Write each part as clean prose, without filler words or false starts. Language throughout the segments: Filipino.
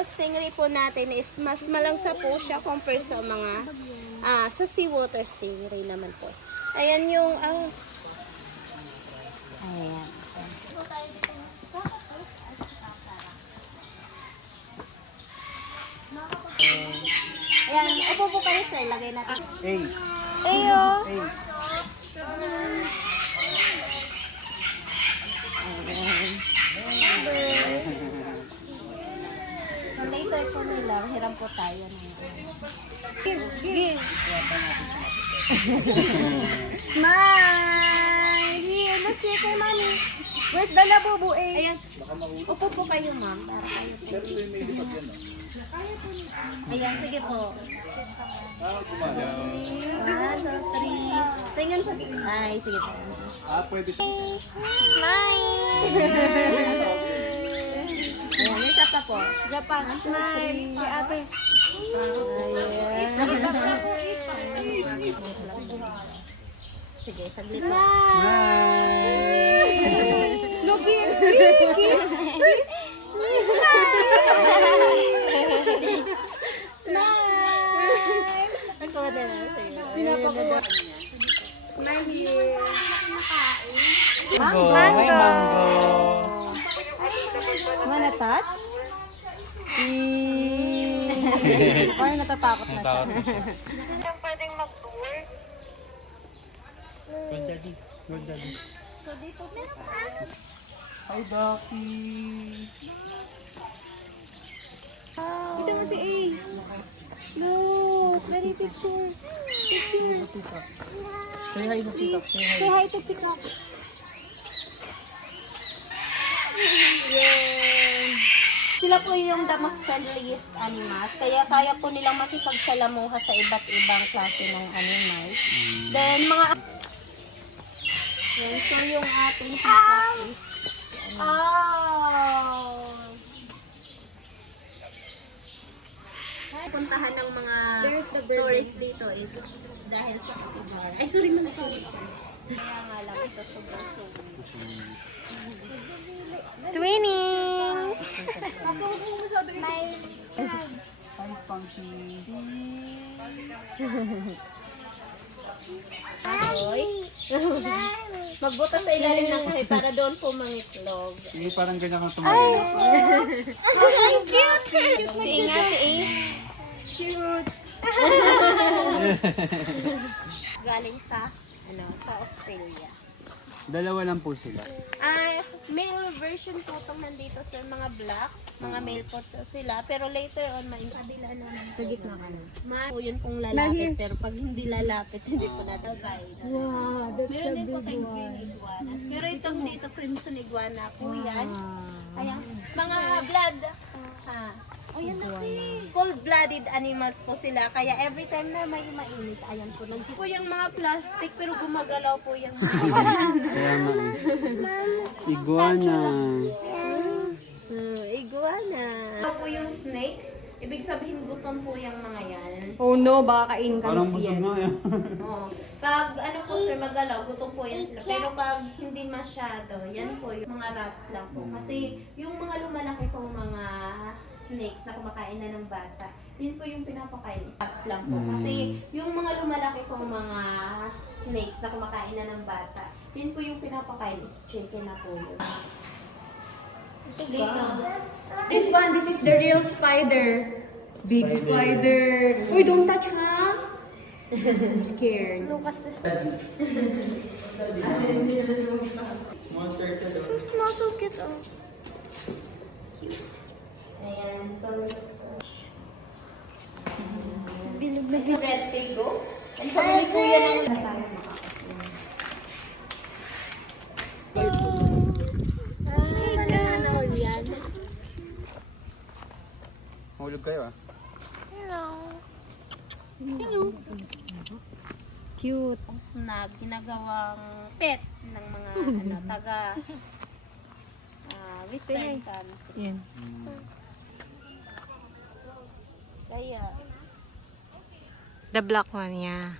coral stingray po natin is mas malangsa po siya compare sa mga sa seawater stingray naman po. Ayan yung Ayan. ayan, upo po kayo sir, lagay natin. Hey. Ayo. Hey. So later po nila, hiram po tayo. Give. Smile! Here, look here kay mami. Where's the labubu eh? Ayan. Upo po kayo ma'am, para kayo. Ayan, sige po. 1, 2, 3. Tingnan po. Ay, sige po. Pwede siya. Smile! Ayan, may isa pa po. Japan, smile. Si ate. Ayan. Sige, saglit po. Look here. Smile! Nagkawada na. Pinapagawa. Smile here. Mango. May mango. Wanna touch? Parang natatakot na siya. Good daddy. Good daddy. So, dito po. Hi, Ducky. Ito mo si A. Look, dali picture. Picture. Say hi na tita. Say hi. Say hi to Peacock. Yan. Sila po yung the most friendliest animals. Kaya kaya po nilang makipagsalamuha sa iba't ibang klase ng animals. Then, mga... Yan, so yung ating peacock is... Puntahan ng mga tourists dito is dahil sa Scubar. Ay, sorry mo na sorry. Kaya nga lang ito sobrang suwi. Twinning! May... Hi, Spunky. Apoy. Magbuta sa ilalim ng kahoy para doon po mangitlog. Hindi parang ganyan kang tumayo. Ang cute! Si Inga, si A. Cute! Galing sa, sa Australia. Dalawa lang po sila. Male version po itong nandito sa mga black. Mga male po to sila. Pero later on, kabila naman. Sa gitna ka na. Po yun pong lalapit. Pero pag hindi lalapit, hindi po natin. Wow, that's Meron din po tayong green iguanas. Pero itong dito, crimson iguana po yan. Ayan. Mga blood. Ayan na cold-blooded animals po sila. Kaya every time na may mainit, ayan po. Po yung mga plastic, pero gumagalaw po yung Kaya iguana. iguana. Ito po yung snakes. Ibig sabihin, gutom po yung mga yan. Oh no, baka kainin Parang kami busog siya. nga yan. Oo. Pag po sir, magalaw, gutom po yan sila. Pero pag hindi masyado, yan po yung mga rats lang po. Kasi yung mga lumalaki pong mga snakes na kumakain na ng bata, yun po yung pinapakain is rats lang po. Kasi yung mga lumalaki pong mga snakes na kumakain na ng bata, yun po yung pinapakain is chicken na po yun. This is the real spider. Big spider. Uy, don't touch, ha? I'm scared. Lucas, this Small turtle. so small, so cute, oh. Cute. Ayan, bilog na bilog. Red tigo. And pabili po yan ng tayo makakasin. Hulog kayo Cute. Ang snag, ginagawang pet ng mga taga Western country. Yan. Kaya, The black one, yeah.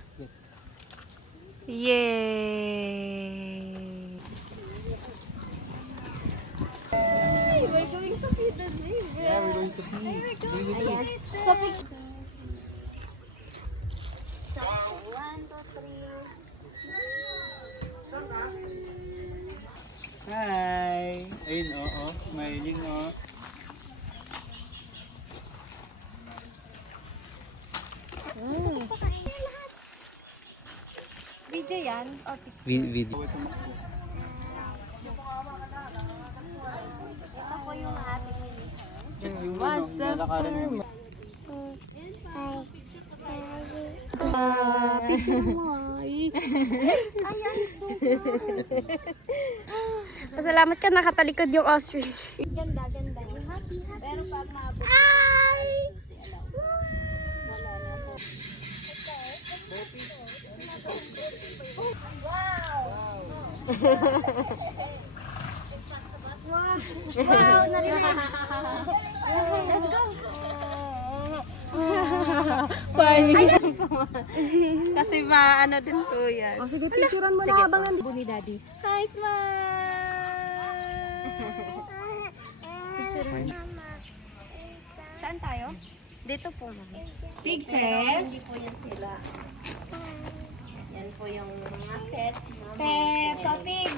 Yay! we're going to feed the zebra. Yeah, we're going to pee. Sa picture. So, 1, 2, 3. Hi! Ayun, oo. Smiling, oo. Video yan? O, Video. Ito po yung ating mini. Check yung nalakaran mo. picture mo. Pasalamat ka nakatalikod yung ostrich. Ganda. Yung happy. Pero pag maabot. Wala na po. Wow, narinig. Let's go. Kasi maano din po yan. O sige, picturean mo na habang nandito ni Daddy. Hi, smile! Saan tayo? Dito po, mami. Pigses. Hindi po yan sila. Yan po yung mga pet. Peppa Pig.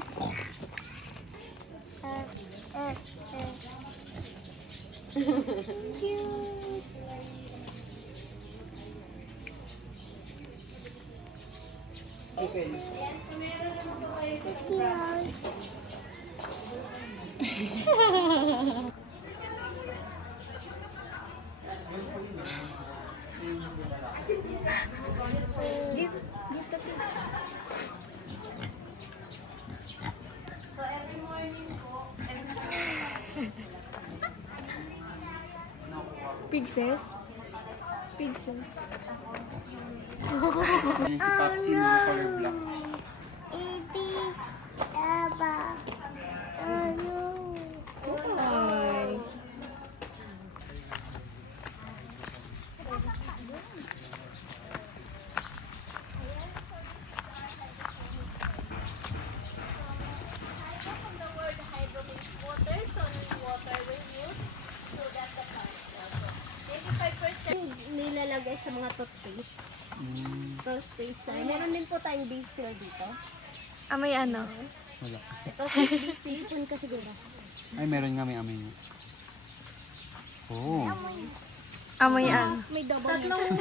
So, every morning po, Pigses. Pigses. Ayan si Papsi, no? Color black. Ay. from the word hydrogen water, so water will use so that the plants also. 95% nilalagay sa mga toothpaste. Toothpaste. Meron din po tayong basil dito. May ano? Wala. Ito si spoon ka siguro. Ay, meron nga may amoy niya. Oh. Amoy ano? May tatlong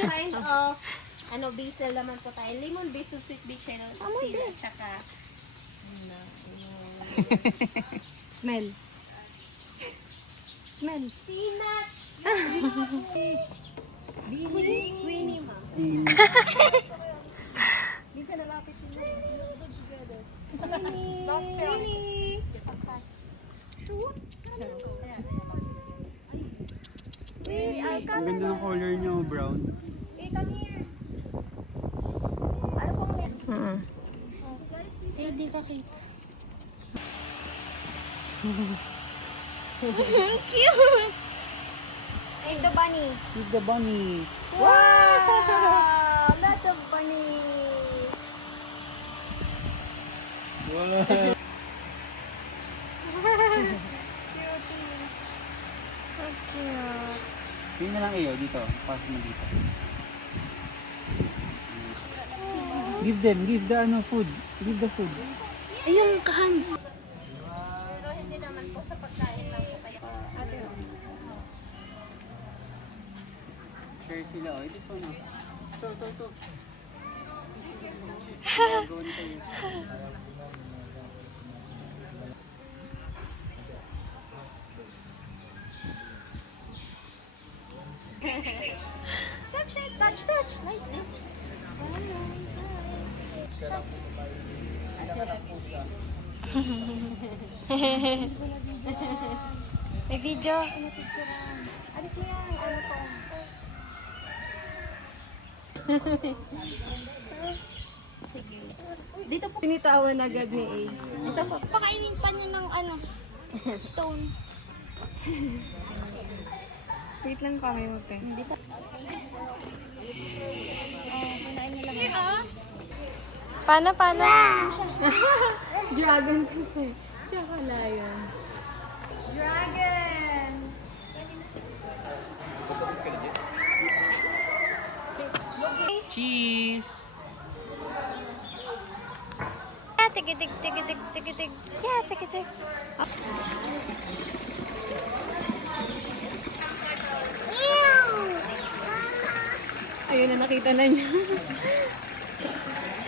kind of basil naman po tayo. Lemon, basil, sweet basil, at saka Smell. Smell. spinach. Winnie, ma'am. Di ka nalapit yun. Winnie. Ang ganda ng color niya, oh, brown. Di ka kita. Cute! Egg the bunny. With the bunny. Wow! That's a bunny. Wow. So cute. Yun na lang iyo, dito. Pasok mo dito. Give the food. Give the food. Ayun, kahans. Pero hindi naman po sa pagkain lang po kaya. Share sila, oh. This one, oh. Ito. Gawin kayo. Touch it, touch. Like this. May video. Alis mo yan, ano po. Dito po. Pinitawan agad ni A. Dito po. Pakainin pa niya ng stone. Wait lang pa kayo, te. Dito. Hinain niya lang. Paano? Dragon kasi. Tsaka lion. Dragon! Cheese! Yeah, tigitig, tigitig, tigitig. Yeah, tigitig. Ayun na, nakita na niya.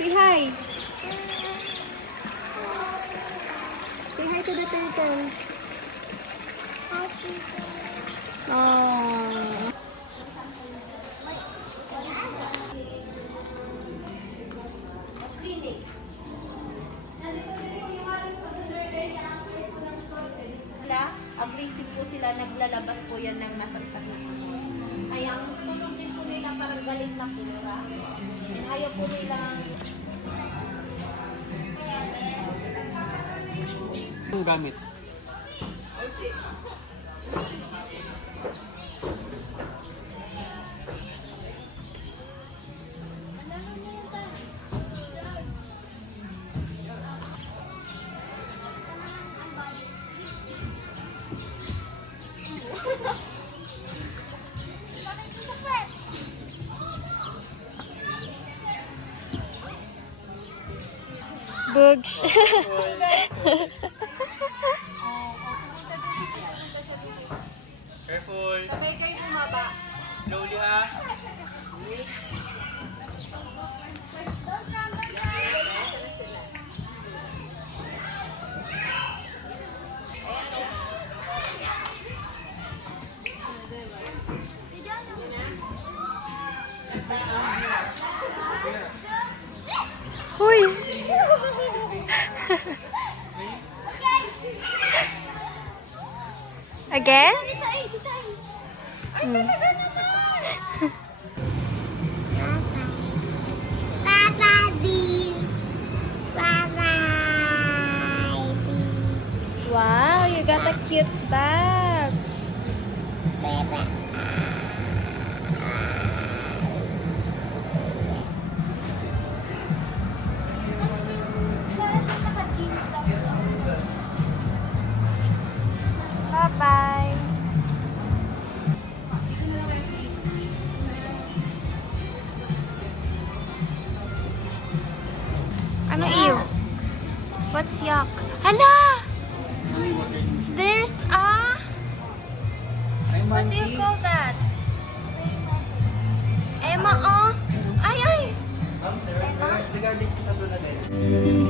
Say hi. Say hi to the turtle. Oh. Clinic. Nandito din po yung aling sa other area. Sila, aggressive po sila, naglalabas po yan ng masaksakin. Kaya ang tulong din po nila parang galing na pusa. Ayaw po nilang Ang gamit. Bugs. Careful! Sabay kayo bumaba. Slowly ah! Uy! Again? Hmm. Wow, you got a cute bag. Bye-bye. Ano iyo? What's yuck? Hala! There's a... What do you call that? Emma, oh! Ay, ay! Regarding sa doon na din.